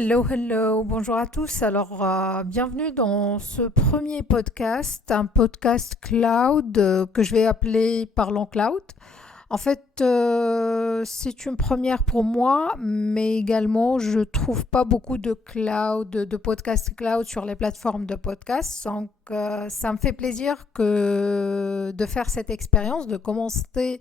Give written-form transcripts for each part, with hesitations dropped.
Hello, hello, bonjour à tous. Alors, bienvenue dans ce premier podcast, un podcast cloud que je vais appeler Parlons Cloud. En fait, c'est une première pour moi, mais également, je trouve pas beaucoup de cloud, de podcast cloud sur les plateformes de podcast. Donc, ça me fait plaisir de faire cette expérience, de commencer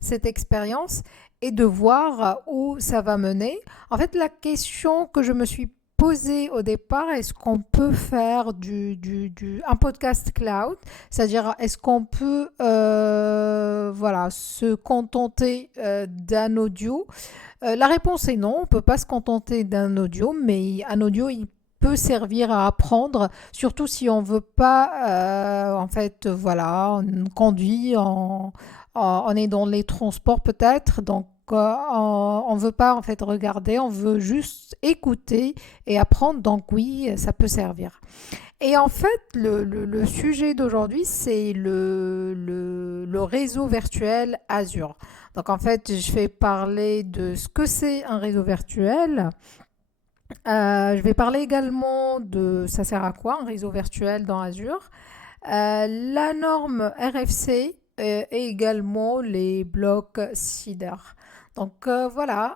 cette expérience et de voir où ça va mener. En fait, la question que je me suis posée au départ, est-ce qu'on peut faire un podcast cloud? C'est-à-dire, est-ce qu'on peut voilà, se contenter d'un audio? La réponse est non, on ne peut pas se contenter d'un audio, mais un audio, il peut servir à apprendre, surtout si on ne veut pas, en fait, voilà, on conduit, on est dans les transports peut-être, donc on ne veut pas en fait regarder, on veut juste écouter et apprendre, donc oui, ça peut servir. Et en fait, le sujet d'aujourd'hui, c'est le réseau virtuel Azure. Donc en fait, je vais parler de ce que c'est un réseau virtuel. Je vais parler également de ça sert à quoi un réseau virtuel dans Azure. La norme RFC et également les blocs CIDR. Donc voilà,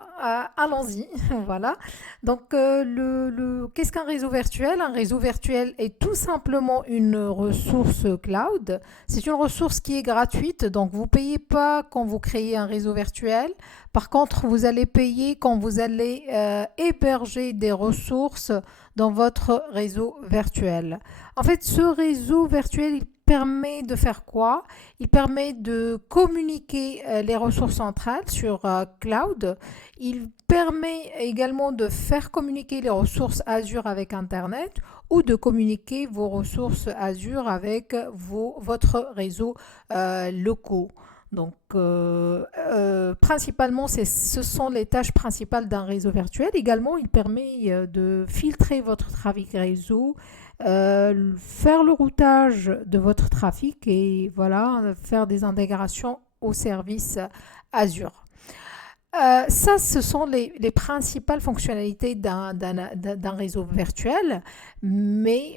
allons-y. Voilà. Donc qu'est-ce qu'un réseau virtuel? Un réseau virtuel est tout simplement une ressource cloud. C'est une ressource qui est gratuite, donc vous ne payez pas quand vous créez un réseau virtuel. Par contre, vous allez payer quand vous allez héberger des ressources dans votre réseau virtuel. En fait, ce réseau virtuel, il permet de faire quoi? Il permet de communiquer les ressources centrales sur cloud. Il permet également de faire communiquer les ressources Azure avec Internet ou de communiquer vos ressources Azure avec votre réseau locaux. Donc, principalement, ce sont les tâches principales d'un réseau virtuel. Également, il permet de filtrer votre trafic réseau, faire le routage de votre trafic et voilà, faire des intégrations au service Azure. Ça, ce sont les principales fonctionnalités d'un réseau virtuel, mais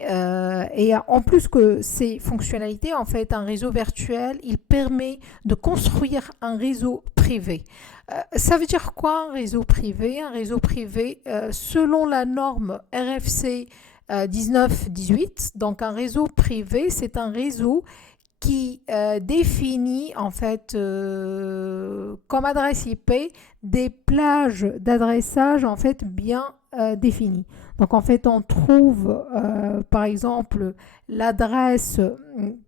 et en plus que ces fonctionnalités, en fait, un réseau virtuel, il permet de construire un réseau privé. Ça veut dire quoi un réseau privé? Un réseau privé, selon la norme RFC 19-18, donc un réseau privé, c'est un réseau qui définit en fait comme adresse IP des plages d'adressage en fait bien définies. Donc en fait on trouve par exemple l'adresse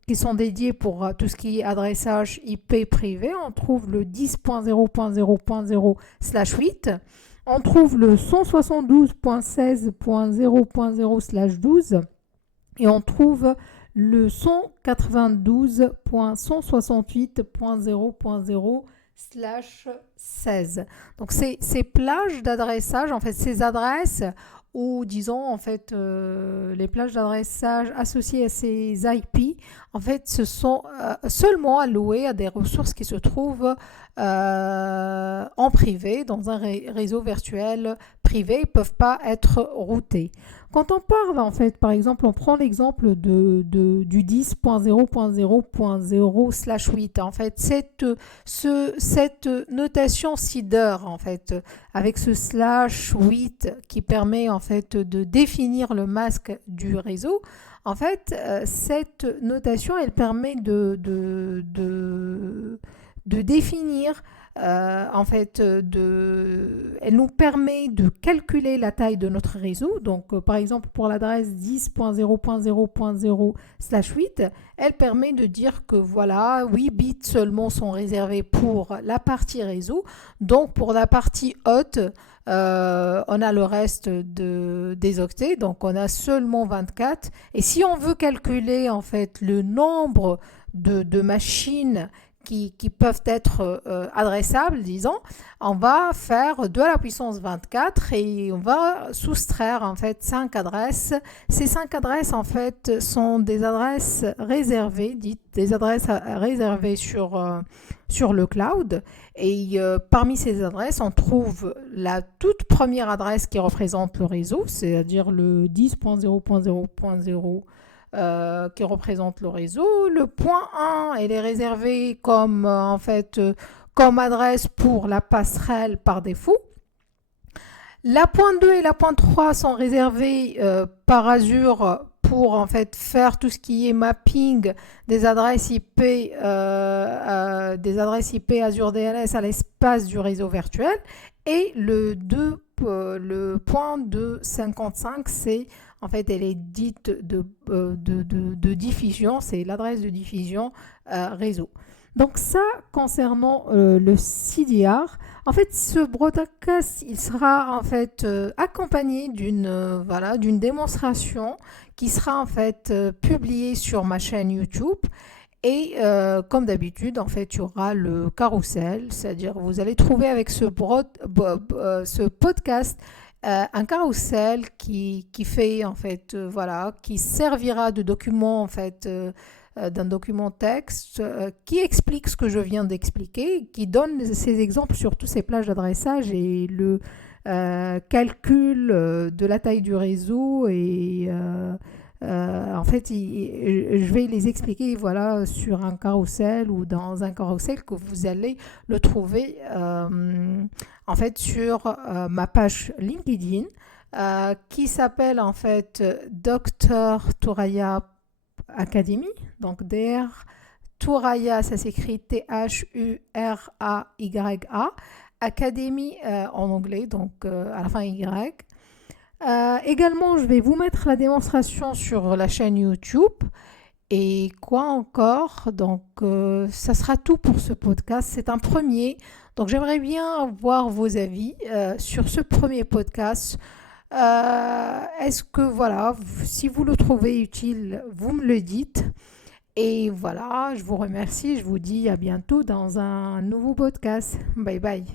qui sont dédiées pour tout ce qui est adressage IP privé, on trouve le 10.0.0.0/8, on trouve le 172.16.0.0/12 et on trouve le 192.168.0.0/16. Donc ces plages d'adressage, en fait ces adresses ou disons en fait les plages d'adressage associées à ces IP, en fait ce sont seulement allouées à des ressources qui se trouvent en privé dans un réseau virtuel privé, ils ne peuvent pas être routés. Quand on parle, en fait, par exemple, on prend l'exemple du 10.0.0.0/8. En fait, cette notation CIDR, en fait, avec ce /8 qui permet, en fait, de définir le masque du réseau, en fait, cette notation, elle permet de définir en fait, elle nous permet de calculer la taille de notre réseau. Donc, par exemple, pour l'adresse 10.0.0.0/8, elle permet de dire que voilà, 8 bits seulement sont réservés pour la partie réseau. Donc, pour la partie haute, on a le reste des octets, donc on a seulement 24. Et si on veut calculer en fait le nombre de machines qui peuvent être adressables, disons, on va faire 2 à la puissance 24 et on va soustraire en fait 5 adresses. Ces 5 adresses en fait sont des adresses réservées, dites des adresses réservées sur le cloud. Et parmi ces adresses, on trouve la toute première adresse qui représente le réseau, c'est-à-dire le 10.0.0.0 qui représente le réseau. Le point 1, elle est réservée comme, comme adresse pour la passerelle par défaut. La point 2 et la point 3 sont réservées par Azure pour en fait faire tout ce qui est mapping des adresses IP Azure DNS à l'espace du réseau virtuel. Et le point de 55, c'est en fait elle est dite de diffusion, c'est l'adresse de diffusion réseau. Donc ça, concernant le CDR, en fait, ce broadcast, il sera en fait accompagné d'une démonstration qui sera en fait publiée sur ma chaîne YouTube. Et comme d'habitude, en fait, il y aura le carrousel, c'est-à-dire vous allez trouver avec ce podcast un carrousel qui fait en fait qui servira de document en fait d'un document texte qui explique ce que je viens d'expliquer, qui donne ces exemples sur tous ces plages d'adressage et le calcul de la taille du réseau et en fait, je vais les expliquer sur un carrousel ou dans un carrousel que vous allez le trouver en fait sur ma page LinkedIn qui s'appelle en fait Dr Thuraya Academy. Donc DR Thuraya, ça s'écrit Thuraya, Academy en anglais, donc à la fin Y. Également, je vais vous mettre la démonstration sur la chaîne YouTube. Et quoi encore? Donc, ça sera tout pour ce podcast. C'est un premier. Donc, j'aimerais bien voir vos avis sur ce premier podcast. Est-ce que, si vous le trouvez utile, vous me le dites. Et voilà, je vous remercie. Je vous dis à bientôt dans un nouveau podcast. Bye bye.